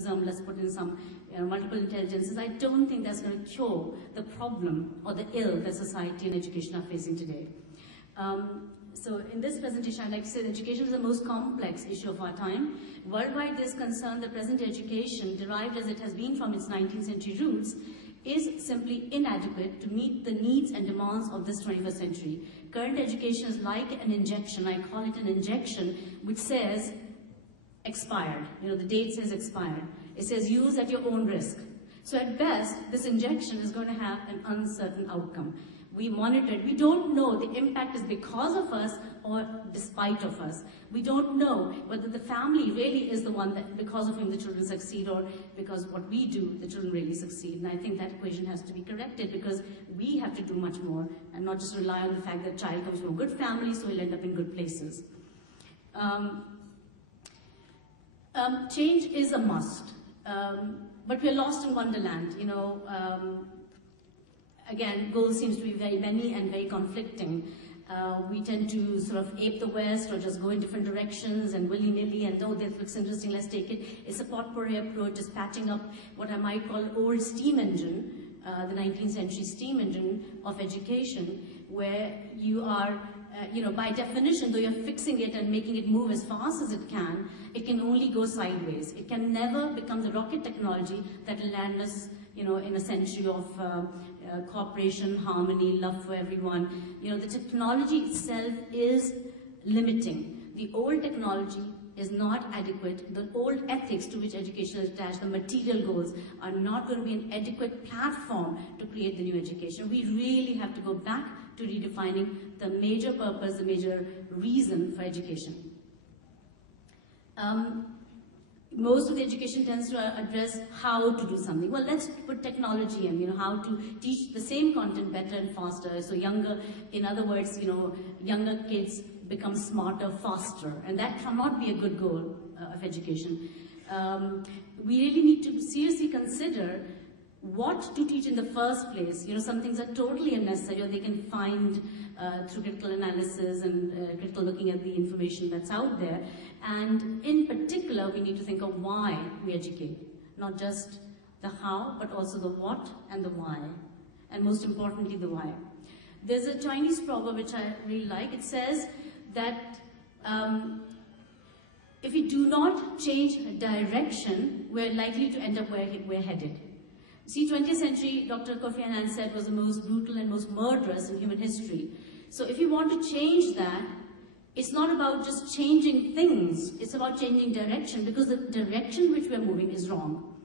let's put in some multiple intelligences, I don't think that's going to cure the problem or the ill that society and education are facing today. So in this presentation, I'd like to say that education is the most complex issue of our time. Worldwide, there's concern that present education, derived as it has been from its 19th century roots, is simply inadequate to meet the needs and demands of this 21st century. Current education is like an injection, I call it an injection, which says expired. You know, the date says expired. It says use at your own risk. So at best, this injection is going to have an uncertain outcome. We monitor it. We don't know the impact is because of us or despite of us. We don't know whether the family really is the one that, because of whom the children succeed, or because what we do, the children really succeed. And I think that equation has to be corrected, because we have to do much more and not just rely on the fact that child comes from a good family, so he'll end up in good places. Change is a must, but we're lost in wonderland. You know, again, goals seems to be very many and very conflicting. We tend to sort of ape the West or just go in different directions and willy-nilly, and oh, that looks interesting, let's take it. It's a potpourri approach, just patching up what I might call old steam engine, the 19th century steam engine of education, where you are, you know, by definition, though you're fixing it and making it move as fast as it can only go sideways. It can never become the rocket technology that will land us, you know, in a century of cooperation, harmony, love for everyone. You know, the technology itself is limiting. The old technology is not adequate. The old ethics to which education is attached, the material goals, are not going to be an adequate platform to create the new education. We really have to go back to redefining the major purpose, the major reason for education. Most of the education tends to address how to do something. Well, let's put technology in, you know, how to teach the same content better and faster. So younger, in other words, you know, younger kids become smarter faster. And that cannot be a good goal of education. We really need to seriously consider what to teach in the first place. You know, some things are totally unnecessary, or they can find through critical analysis and critical looking at the information that's out there. And in particular, we need to think of why we educate, not just the how, but also the what and the why, and most importantly, the why. There's a Chinese proverb which I really like. It says that if we do not change direction, we're likely to end up where we're headed. See, 20th century, Dr. Kofi Annan said, was the most brutal and most murderous in human history. So if you want to change that, it's not about just changing things, it's about changing direction, because the direction which we're moving is wrong.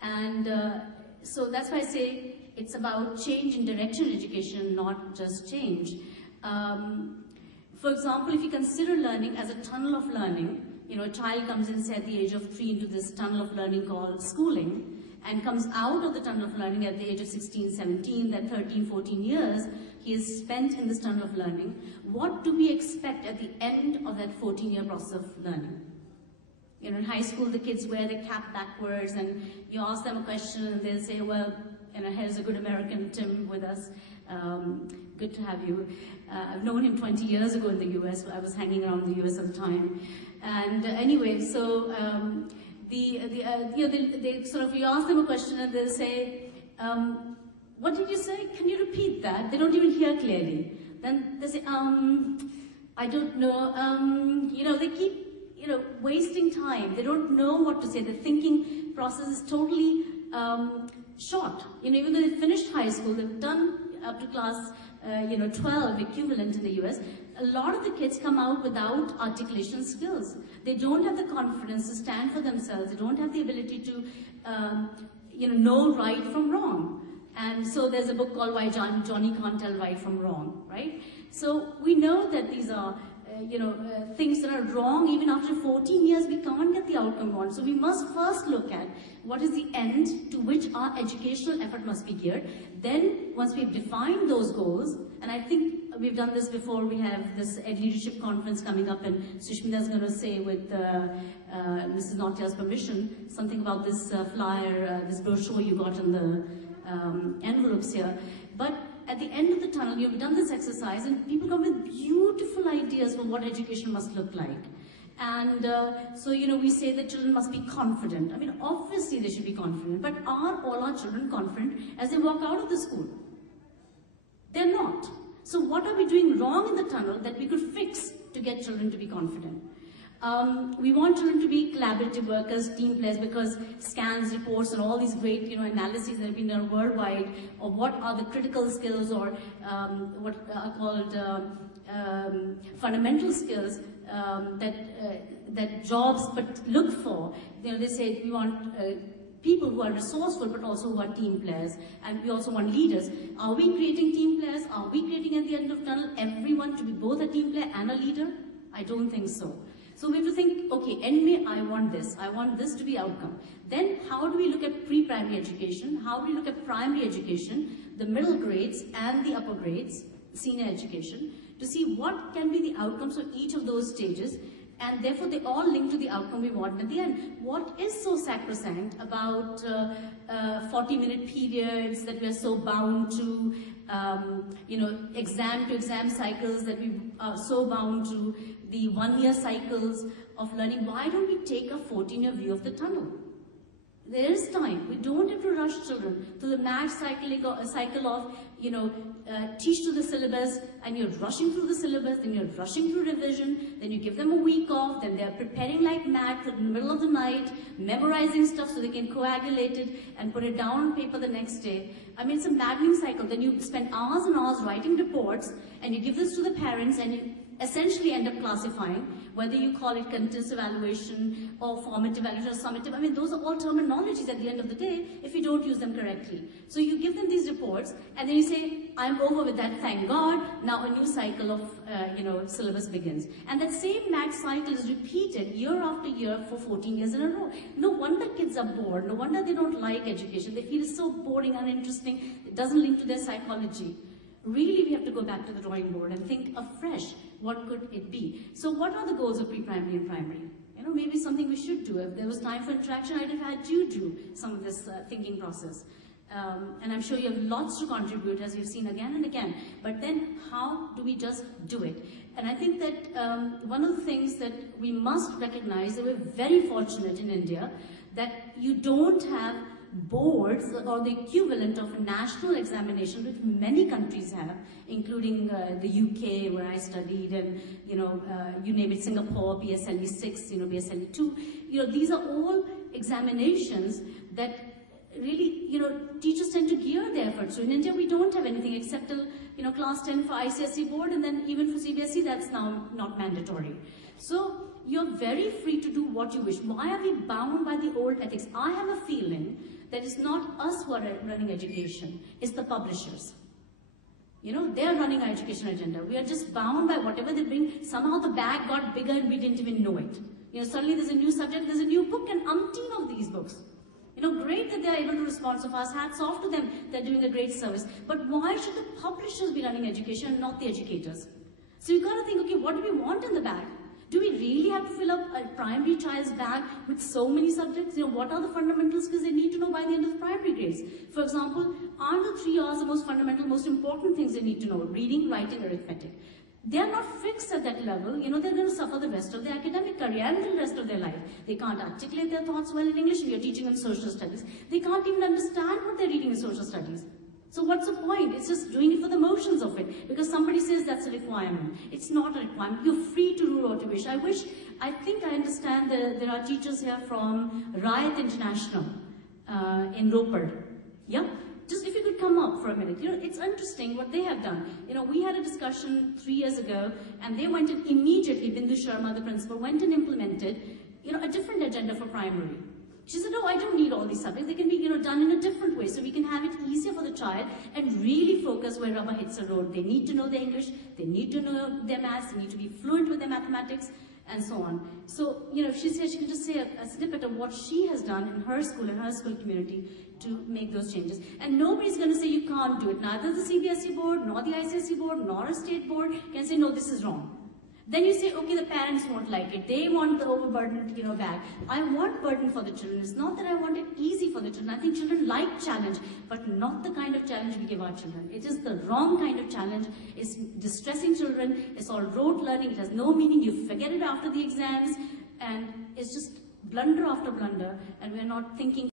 And so that's why I say it's about change in direction in education, not just change. For example, if you consider learning as a tunnel of learning, you know, a child comes in, say, at the age of 3 into this tunnel of learning called schooling, and comes out of the tunnel of learning at the age of 16, 17, that 13, 14 years he is spent in this tunnel of learning. What do we expect at the end of that 14-year process of learning? You know, in high school, the kids wear their cap backwards, and you ask them a question, and they'll say, well, you know, here's a good American, Tim, with us. Good to have you. I've known him 20 years ago in the US. I was hanging around the US at the time. And anyway, so you know, they sort of, you ask them a question and they'll say, what did you say? Can you repeat that? They don't even hear clearly. Then they say, I don't know. You know, they keep, you know, wasting time. They don't know what to say. The thinking process is totally short. You know, even though they finished high school, they've done up to class, you know, 12 equivalent in the US, a lot of the kids come out without articulation skills. They don't have the confidence to stand for themselves. They don't have the ability to, you know right from wrong. And so there's a book called Why Johnny Can't Tell Right from Wrong, right? So we know that these are, you know, things that are wrong. Even after 14 years, we can't get the outcome we want. So we must first look at what is the end to which our educational effort must be geared. Then, once we've defined those goals, and I think we've done this before, we have this Ed Leadership Conference coming up, and Sushmita is going to say, with Mrs. Nautya's permission, something about this flyer, this brochure you got in the envelopes here. But at the end of the tunnel, you've done this exercise, and people come with beautiful ideas for what education must look like. And so, we say that children must be confident. I mean, obviously they should be confident, but are all our children confident as they walk out of the school? They're not. So what are we doing wrong in the tunnel that we could fix to get children to be confident? We want children to be collaborative workers, team players, because scans, reports, and all these great, analyses that have been done worldwide of what are the critical skills or what are called fundamental skills that jobs look for. They say we want people who are resourceful but also who are team players, and we also want leaders. Are we creating team players? Are we creating at the end of the tunnel everyone to be both a team player and a leader? I don't think so. So we have to think, okay, end me, I want this to be outcome. Then how do we look at pre-primary education? How do we look at primary education, the middle grades and the upper grades, senior education, to see what can be the outcomes of each of those stages, and therefore they all link to the outcome we want at the end. What is so sacrosanct about 40-minute periods that we are so bound to, exam to exam cycles, that we are so bound to the one-year cycles of learning? Why don't we take a 14-year view of the tunnel? There is time. We don't have to rush children to the mad cycle of, teach to the syllabus, and you're rushing through the syllabus, then you're rushing through revision, then you give them a week off, then they're preparing like mad in the middle of the night, memorizing stuff so they can coagulate it and put it down on paper the next day. I mean, it's a maddening cycle. Then you spend hours and hours writing reports, and you give this to the parents, and you essentially end up classifying, whether you call it continuous evaluation or formative evaluation or summative. I mean, those are all terminologies at the end of the day if you don't use them correctly. So you give them these reports, and then you say, I'm over with that, thank God, now a new cycle of, syllabus begins. And that same mad cycle is repeated year after year for 14 years in a row. No wonder kids are bored, no wonder they don't like education. They feel it's so boring, uninteresting, it doesn't link to their psychology. Really, we have to go back to the drawing board and think afresh, what could it be? So what are the goals of pre-primary and primary? Maybe something we should do. If there was time for interaction, I'd have had you do some of this thinking process. And I'm sure you have lots to contribute, as we've seen again and again. But then how do we just do it? And I think that one of the things that we must recognize, that we're very fortunate in India, that you don't have boards or the equivalent of a national examination, which many countries have, including the UK, where I studied, and you name it, Singapore, PSLE 6, PSLE 2. These are all examinations that really, teachers tend to gear their efforts. So in India, we don't have anything except till, class 10 for ICSE board, and then even for CBSE, that's now not mandatory. So you're very free to do what you wish. Why are we bound by the old ethics? I have a feeling that it's not us who are running education, it's the publishers. They're running our education agenda. We are just bound by whatever they bring. Somehow the bag got bigger and we didn't even know it. Suddenly there's a new subject, there's a new book, and umpteen of these books. Great that they're able to respond so fast. Hats off to them. They're doing a great service. But why should the publishers be running education and not the educators? So you've got to think, okay, what do we want in the bag? Do we really have to fill up a primary child's bag with so many subjects? What are the fundamental skills they need to know by the end of the primary grades? For example, are the 3 R's the most fundamental, most important things they need to know? Reading, writing, arithmetic. They are not fixed at that level. They're going to suffer the rest of their academic career and the rest of their life. They can't articulate their thoughts well in English. We are teaching them social studies. They can't even understand what they're reading in social studies. So what's the point? It's just doing it for the motions of it, because somebody says that's a requirement. It's not a requirement. You're free to do what you wish. I think I understand that there are teachers here from Riot International in Ropar. Yeah? Just if you could come up for a minute. It's interesting what they have done. We had a discussion 3 years ago, and they went and immediately, Bindu Sharma, the principal, went and implemented, a different agenda for primary. She said, no, I don't need all these subjects. They can be, done in a different way, so we can have it easier for the child and really focus where rubber hits the road. They need to know their English, they need to know their maths, they need to be fluent with their mathematics, and so on. So, if she said, she can just say a snippet of what she has done in her school and her school community to make those changes. And nobody's going to say you can't do it. Neither the CBSE board, nor the ICSE board, nor a state board can say, no, this is wrong. Then you say, okay, the parents won't like it. They want the overburdened, bag. I want burden for the children. It's not that I want it easy for the children. I think children like challenge, but not the kind of challenge we give our children. It is the wrong kind of challenge. It's distressing children. It's all rote learning. It has no meaning. You forget it after the exams, and it's just blunder after blunder, and we're not thinking